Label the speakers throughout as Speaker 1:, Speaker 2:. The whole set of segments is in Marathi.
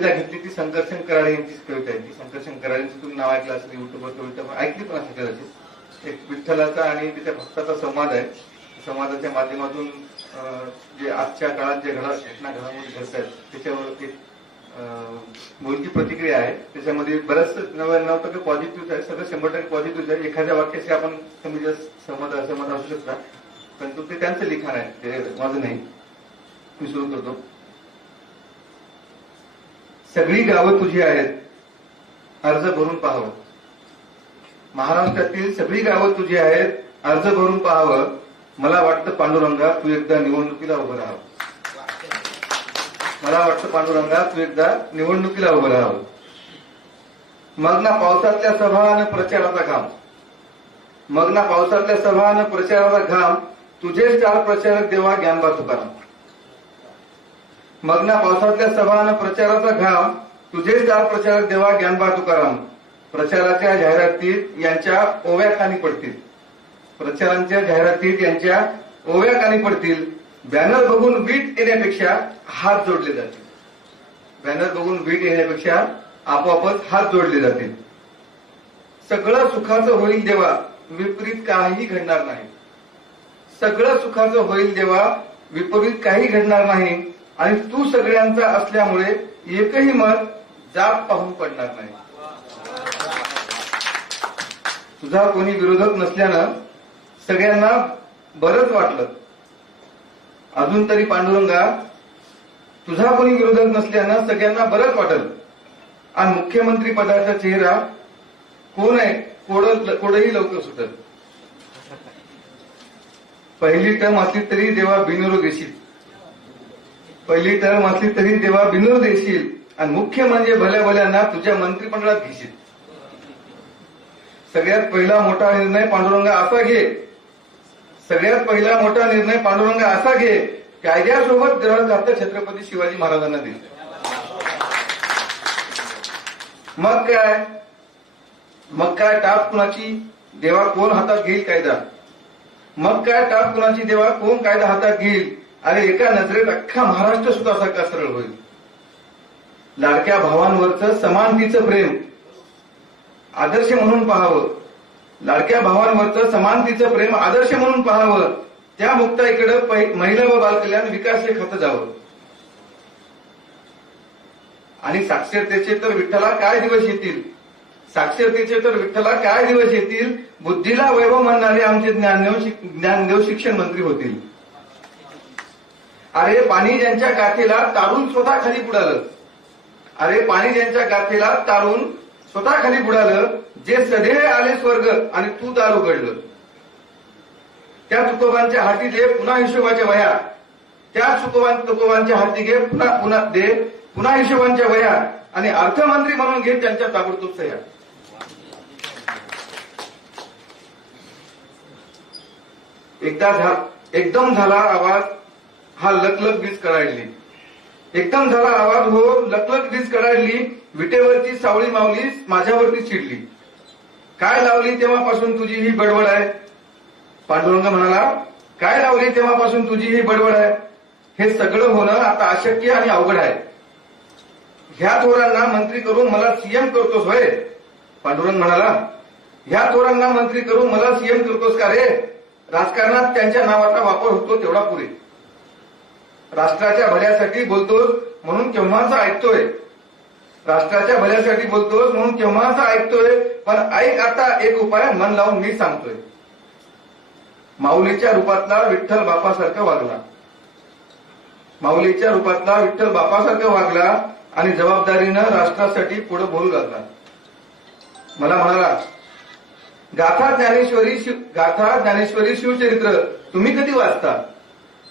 Speaker 1: घेतली ती शंकरशन कराळे यांचीच कविता आहे. ती शंकरशन कराडेंचं तुम्ही नाव ऐकलं असेल युट्यूबवर कविता ऐकली पण असेल कदाचित. एक विठ्ठलाचा आणि त्याच्या भक्ताचा संवाद आहे. संवादाच्या माध्यमातून जे आजच्या काळात जे घडा घटना घडामोडी घडत आहेत त्याच्यावर एक मुलगी प्रतिक्रिया आहे. त्याच्यामध्ये बऱ्याच नव्याण्णव टक्के पॉझिटिव्ह आहे. सगळं शंभर टक्के पॉझिटिव्ह आहे. एखाद्या वाक्याशी आपण कमी जास्त सहमत असहमत असू शकता. परंतु ते त्यांचं लिखाण आहे. ते माझं नाही. मी सुरू करतो. सगळी गावं तुझी आहेत. अर्ज भरून पाहावं. महाराष्ट्रातील सगळी गावं तुझी आहेत. अर्ज भरून पाहावं. मला वाटतं पांडुरंगा तू एकदा निवडणुकीला उभं राहावं. मला वाटतं पांडुरंगा तू एकदा निवडणुकीला उभं राहावं. मग ना पावसातल्या सभा आणि प्रचाराचा घाम. मग ना पावसातल्या सभा आणि प्रचाराचा घाम. तुझे चार प्रचारक देवा ज्ञानबा तुकाराम. मगना पावसातल्या सभा आणि प्रचाराचा घाम तुझे चार प्रचारक देवा ज्ञानबा तुकाराम. प्रचाराच्या जाहिरातीत यांच्या ओव्या कानी पडतील. प्रचारांच्या जाहिरातीत यांच्या ओव्या कानी पडतील. बॅनर बघून वीट येण्यापेक्षा हात जोडले जातील. बॅनर बघून वीट येण्यापेक्षा आपोआपच हात जोडले जातील. सगळं सुखाचं होईल देवा विपरीत काही घडणार नाही. सगळं सुखाचं होईल देवा विपरीत काही घडणार नाही. आणि तू सगळ्यांचा असल्यामुळे एकही मत जात पाहून पडणार नाही. तुझा कोणी विरोधक नसल्यानं सगळ्यांना बरंच वाटलं. अजून तरी पांडुरंगा तुझा कोणी विरोधक नसल्यानं सगळ्यांना बरंच वाटल. आणि मुख्यमंत्री पदाचा चेहरा कोण आहे? कोड कोडही लवकर सुटल पहिली टर्म असली तरी देवा बिनविरोध येशील. पहिली टर्म असली तरी देवा बिनविरोध देशील आणि मुख्य म्हणजे भल्या भल्यांना तुझ्या मंत्रिमंडळात घेशील. सगळ्यात पहिला मोठा निर्णय पांडुरंगा असा घे. सगळ्यात पहिला मोठा निर्णय पांडुरंगा असा घे कायद्यासोबत ग्रहण खातं छत्रपती शिवाजी महाराजांना दिले मग काय? मग काय टाप कुणाची? देवा कोण हातात घेईल कायदा? मग काय टाप कुणाची? देवा कोण कायदा हातात घेईल? अरे एका नजरेत अख्खा महाराष्ट्र सुद्धा असा सरळ होईल? लाडक्या भावांवरचं समानतीचं प्रेम आदर्श म्हणून पाहावं. लाडक्या भावांवरचं समानतीचं प्रेम आदर्श म्हणून पाहावं. त्या मुक्ताईकडे महिला व बालकल्याण विकास हे खातं जावं. आणि साक्षरतेचे तर विठ्ठला काय दिवस येतील? साक्षरतेचे तर विठ्ठला काय दिवस येतील? बुद्धीला वैभव म्हणणारे आमचे ज्ञानदेव शिक- ज्ञानदेव शिक्षण मंत्री होतील. अरे पाणी ज्यांच्या गाथेला तारून स्वतः खाली बुडालं. अरे पाणी ज्यांच्या गाथेला तारून स्वतः खाली बुडालं जे सधे आले स्वर्ग आणि तू दार उघडलं. त्या तुकोबांच्या हाती दे पुन्हा हिशोबाच्या वया त्या तुकोबां तुकोबांच्या हाती घे पुन्हा पुन्हा दे पुन्हा हिशोबांच्या वया आणि अर्थमंत्री म्हणून घे त्यांच्या ताबडतोब सह्या. एकदा एकदम झाला आवाज. हा लकलक वीज कडाडली एकदम झाला आवाज हो लकलक वीज कडाडली विटेवरची सावळी मावली माझ्यावरती चिडली. काय लावली तेव्हापासून तुझी ही बडबड आहे? पांडुरंग म्हणाला काय लावली तेव्हापासून तुझी ही बडबड आहे? हे सगळं होणं आता अशक्य आणि अवघड आहे. ह्या थोरांना मंत्री करून मला सीएम करतोस होय? पांडुरंग म्हणाला ह्या थोरांना मंत्री करून मला सीएम करतोस का रे? राजकारणात त्यांच्या नावाचा वापर होतो तेवढा पुरे राष्ट्राच्या भल्यासाठी बोलतोस म्हणून केव्हाच ऐकतोय? राष्ट्राच्या भल्यासाठी बोलतोस म्हणून केव्हाच ऐकतोय? पण ऐक आता एक उपाय मन लावून मी सांगतोय. माऊलीच्या रूपातला विठ्ठल बापासारखा वागला. माऊलीच्या रूपातला विठ्ठल बापासारखा वागला आणि जबाबदारीनं राष्ट्रासाठी पुढे बोलू लागला मला म्हणाला गाथा ज्ञानेश्वरी शिव गाथा ज्ञानेश्वरी शिवचरित्र तुम्ही कधी वाचता?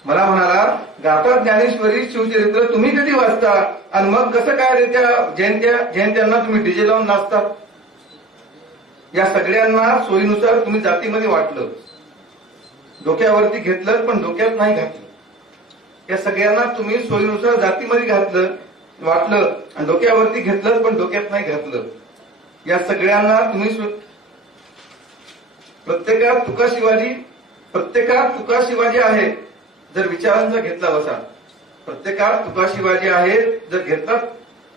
Speaker 1: मला म्हणाला गाता ज्ञानेश्वरी शिवचरित्र तुम्ही कधी वाचता? आणि मग कसं काय रे त्या जयंत्या जयंत्यांना तुम्ही डीजे लावून नाचता? या सगळ्यांना सोयीनुसार तुम्ही जातीमध्ये वाटलं. डोक्यावरती घेतलं पण डोक्यात नाही घातलं. या सगळ्यांना तुम्ही सोयीनुसार जातीमध्ये घातलं वाटलं आणि डोक्यावरती घेतलं पण डोक्यात नाही घातलं. या सगळ्यांना तुम्ही प्रत्येकात तुका शिवाजी प्रत्येकात तुका शिवाजी आहे. जर विचारांचा घेतला वसा प्रत्येकात तुका शिवाजी आहे जर घेतला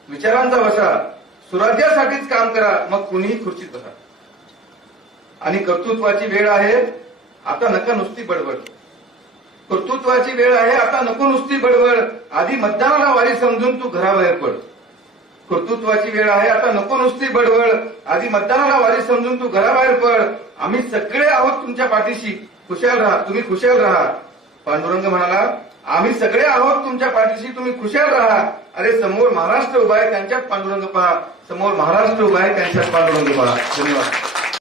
Speaker 1: विचारांचा वसा सुराज्यासाठीच काम करा मग कुणीही खुर्चीत बसा. आणि कर्तृत्वाची वेळ आहे आता नका नुसती बडबड. कर्तृत्वाची वेळ आहे आता नको नुसती बडबड. आधी मतदानाला वारी समजून तू घराबाहेर पड. कर्तृत्वाची वेळ आहे आता नको नुसती बडबड. आधी मतदानाला वारी समजून तू घराबाहेर पड. आम्ही सगळे आहोत तुमच्या पाठीशी. खुशाल राहा तुम्ही खुशाल राहा. पांडुरंग म्हणाला आम्ही सगळे आहोत तुमच्या पाठीशी तुम्ही खुशाल राहा. अरे समोर महाराष्ट्र उभा आहे त्यांच्यात पांडुरंग पहा. समोर महाराष्ट्र उभा आहे त्यांच्यात पांडुरंग पहा. धन्यवाद.